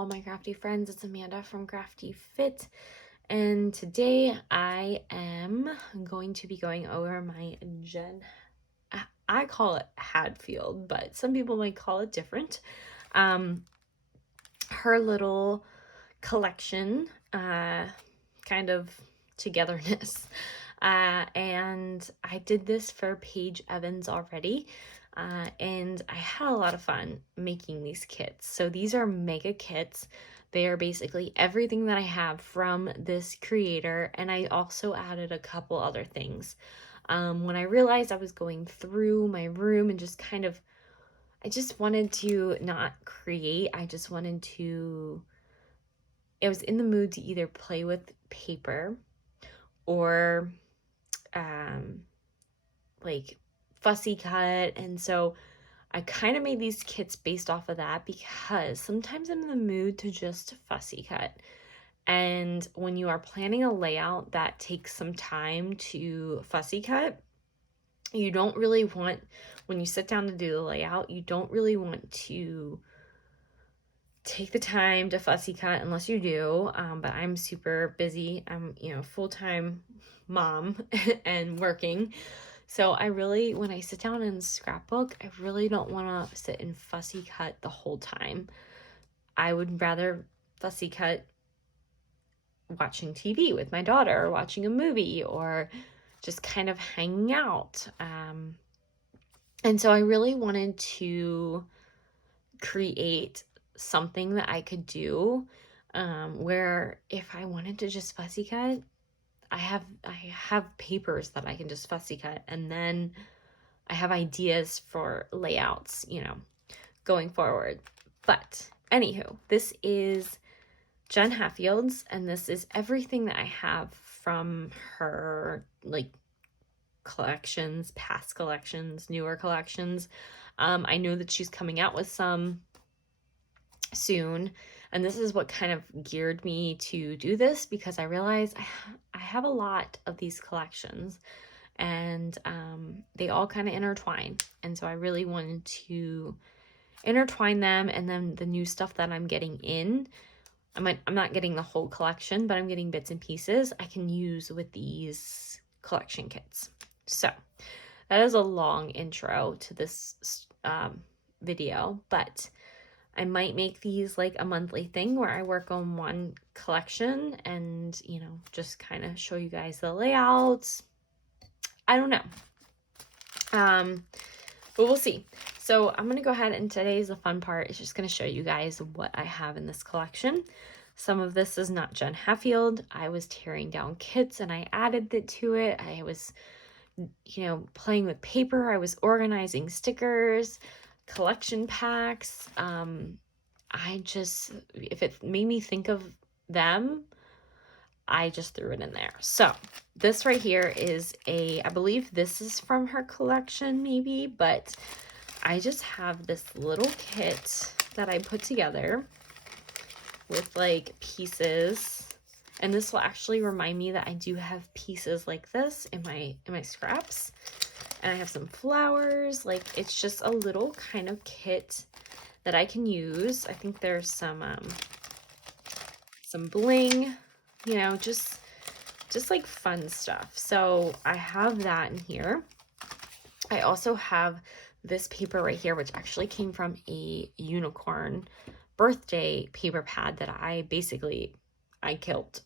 all my crafty friends. It's Amanda from Crafty Fit, and today I am going to be going over my I call it Hadfield, but some people might call it different. Her little collection, kind of togetherness. And I did this for Paige Evans already. And I had a lot of fun making these kits. So these are mega kits. They are basically everything that I have from this creator, and I also added a couple other things. When I realized I was going through my room and just I just wanted to not create, I was in the mood to either play with paper or like fussy cut, and so I kind of made these kits based off of that because sometimes I'm in the mood to just fussy cut. And when you are planning a layout that takes some time to fussy cut, you don't really want, when you sit down to do the layout, you don't really want to take the time to fussy cut unless you do. But I'm super busy. I'm, full-time mom and working. So when I sit down and scrapbook, I really don't want to sit and fussy cut the whole time. I would rather fussy cut watching TV with my daughter, or watching a movie, or just kind of hanging out. And so I really wanted to create something that I could do where if I wanted to just fussy cut, I have papers that I can just fussy cut, and then I have ideas for layouts, going forward. But anywho, this is Jen Hadfield's, and this is everything that I have from her collections, past collections, newer collections. I know that she's coming out with some soon, and this is what kind of geared me to do this, because I realized I have a lot of these collections, and they all kind of intertwine, and so I really wanted to intertwine them. And then the new stuff that I'm getting in, I'm not getting the whole collection, but I'm getting bits and pieces I can use with these collection kits. So that is a long intro to this video, but I might make these like a monthly thing where I work on one collection and, just kind of show you guys the layouts. I don't know. But we'll see. So I'm going to go ahead, and today's the fun part. It's just going to show you guys what I have in this collection. Some of this is not Jen Hadfield. I was tearing down kits and I added it to it. I was, playing with paper. I was organizing stickers, collection packs. If it made me think of them, I just threw it in there. So this right here is I believe this is from her collection maybe, but I just have this little kit that I put together with like pieces, and this will actually remind me that I do have pieces like this in my scraps. And I have some flowers. Like, it's just a little kind of kit that I can use. I think there's some bling, just like fun stuff. So I have that in here. I also have this paper right here, which actually came from a unicorn birthday paper pad that I killed.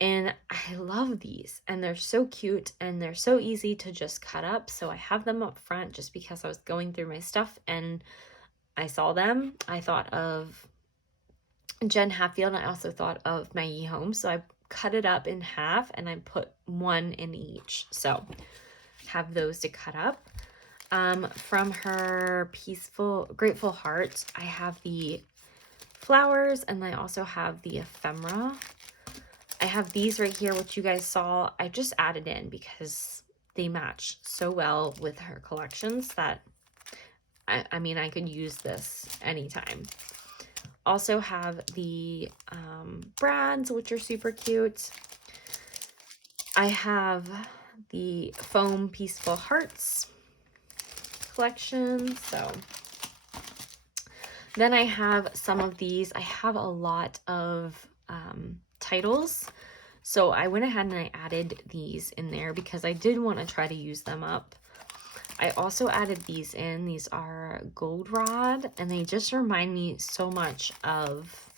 And I love these, and they're so cute, and they're so easy to just cut up. So I have them up front just because I was going through my stuff and I saw them. I thought of Jen Hadfield, and I also thought of Maggie Holmes. So I cut it up in half and I put one in each. So have those to cut up. From her Grateful Heart, I have the flowers, and I also have the ephemera. I have these right here, which you guys saw. I just added in because they match so well with her collections that I could use this anytime. Also have the brads, which are super cute. I have the foam Peaceful Hearts collection. So Then I have some of these. I have a lot of titles. So I went ahead and I added these in there because I did want to try to use them up. I also added these in. These are goldenrod, and they just remind me so much of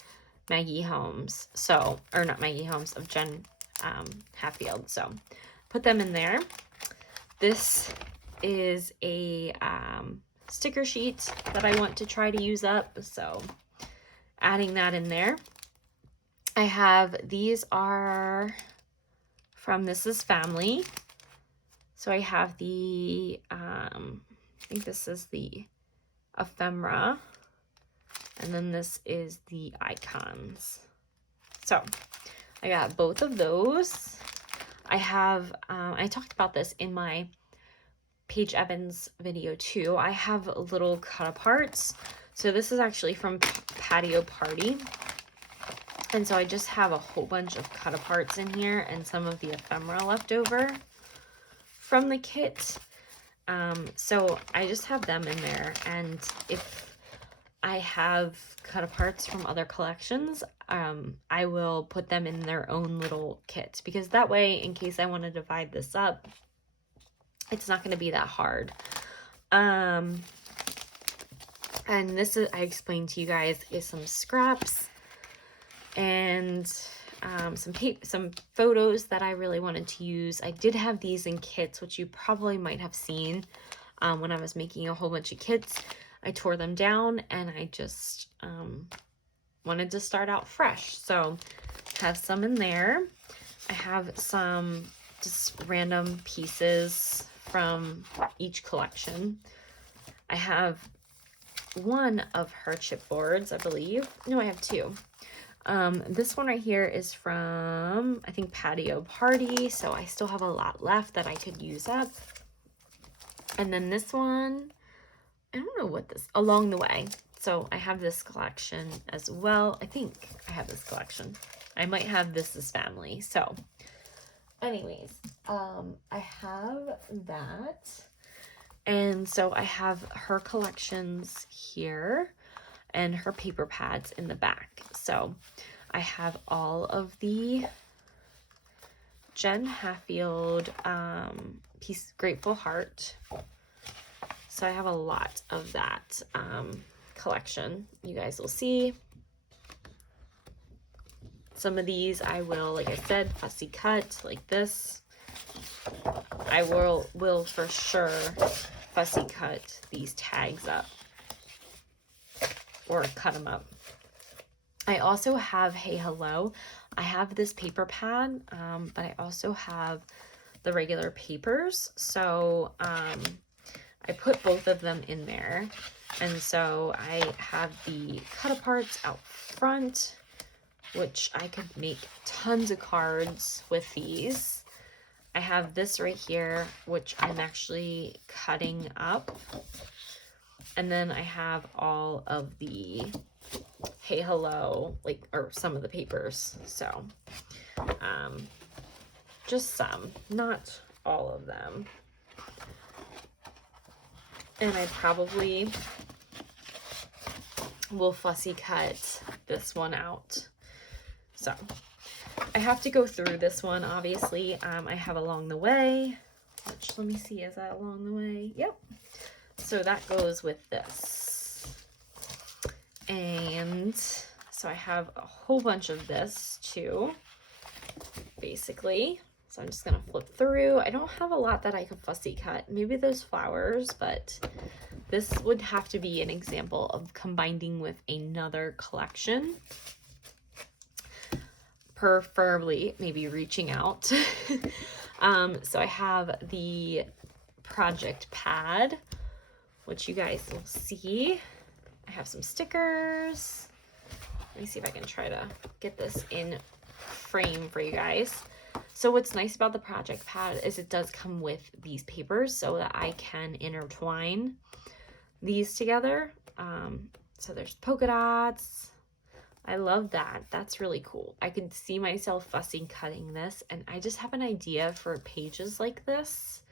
Maggie Holmes. So, or not Maggie Holmes, of Jen Hadfield. So put them in there. This is a sticker sheet that I want to try to use up. So adding that in there. I have, these are from This Is Family. So I have the, I think this is the ephemera, and then this is the icons. So I got both of those. I have, I talked about this in my Paige Evans video too. I have little cut aparts. So this is actually from Patio Party. And so I just have a whole bunch of cut aparts in here and some of the ephemera left over from the kit. So I just have them in there, and if I have cut aparts from other collections, I will put them in their own little kit, because that way, in case I want to divide this up, it's not going to be that hard. And this is, I explained to you guys, is some scraps and some photos that I really wanted to use. I did have these in kits, which you probably might have seen when I was making a whole bunch of kits. I tore them down and I just wanted to start out fresh. So have some in there. I have some just random pieces from each collection. I have one of her chipboards, I believe. No, I have two. This one right here is from, I think, Patio Party, so I still have a lot left that I could use up. And then this one, I don't know what this, Along the Way. So I have this collection as well. I think I have this collection. I might have This Is Family. So anyways, I have that. And so I have her collections here and her paper pads in the back. So I have all of the Jen Hadfield Grateful Heart. So I have a lot of that collection. You guys will see. Some of these I will, like I said, fussy cut like this. I will for sure fussy cut these tags up or cut them up. I also have Hey Hello. I have this paper pad, but I also have the regular papers. So I put both of them in there. And so I have the cut aparts out front, which I could make tons of cards with these. I have this right here, which I'm actually cutting up. And then I have all of the Hey Hello, or some of the papers. So, just some, not all of them. And I probably will fussy cut this one out. So I have to go through this one, obviously. I have Along the Way, which, let me see, is that Along the Way? Yep. So that goes with this. And so I have a whole bunch of this too, basically. So I'm just gonna flip through. I don't have a lot that I could fussy cut. Maybe those flowers, but this would have to be an example of combining with another collection. Preferably maybe reaching out. So I have the project pad, which you guys will see. I have some stickers. Let me see if I can try to get this in frame for you guys. So what's nice about the project pad is it does come with these papers so that I can intertwine these together. So there's polka dots. I love that. That's really cool. I could see myself fussy cutting this, and I just have an idea for pages like this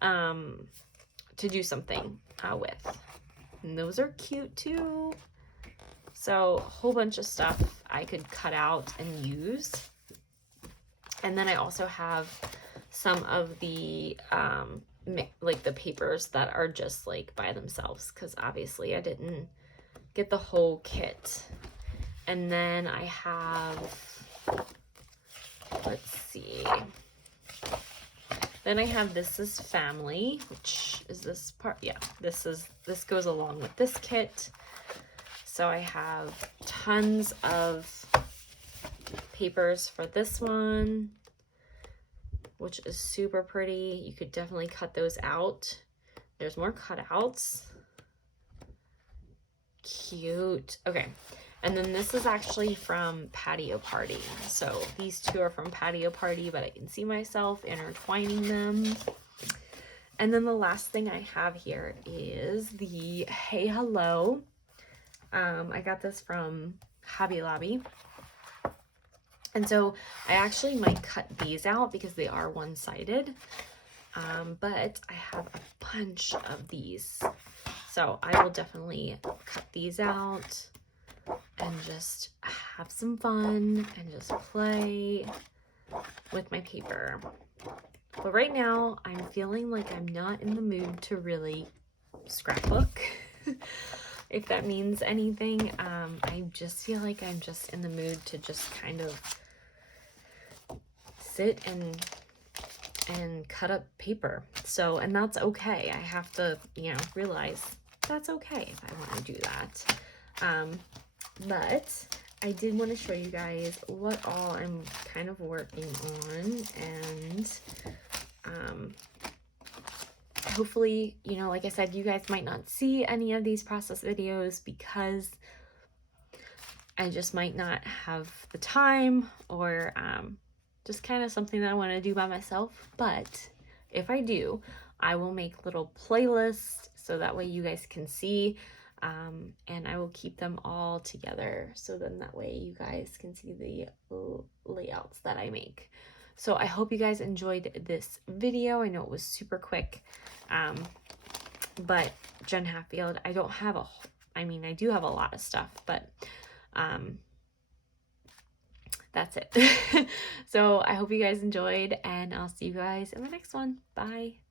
to do something with. And those are cute too. So a whole bunch of stuff I could cut out and use. And then I also have some of the like the papers that are just like by themselves, because obviously I didn't get the whole kit. And then I have, let's see, then I have This Is Family, which is this part. Yeah, this goes along with this kit. So I have tons of papers for this one, which is super pretty. You could definitely cut those out. There's more cutouts. Cute. Okay. And then this is actually from Patio Party. So these two are from Patio Party, but I can see myself intertwining them. And then the last thing I have here is the Hey Hello. I got this from Hobby Lobby. And so I actually might cut these out because they are one-sided. But I have a bunch of these. So I will definitely cut these out and just have some fun and just play with my paper. But right now I'm feeling like I'm not in the mood to really scrapbook, if that means anything. I just feel like I'm just in the mood to just kind of sit and cut up paper. So, and that's okay. I have to, realize that's okay if I want to do that. But I did want to show you guys what all I'm kind of working on, and hopefully, like I said, you guys might not see any of these process videos because I just might not have the time, or just kind of something that I want to do by myself. But if I do, I will make little playlists so that way you guys can see, and I will keep them all together, so then that way you guys can see the layouts that I make. So I hope you guys enjoyed this video. I know it was super quick, but Jen Hadfield, I do have a lot of stuff, but that's it. So I hope you guys enjoyed, and I'll see you guys in the next one. Bye.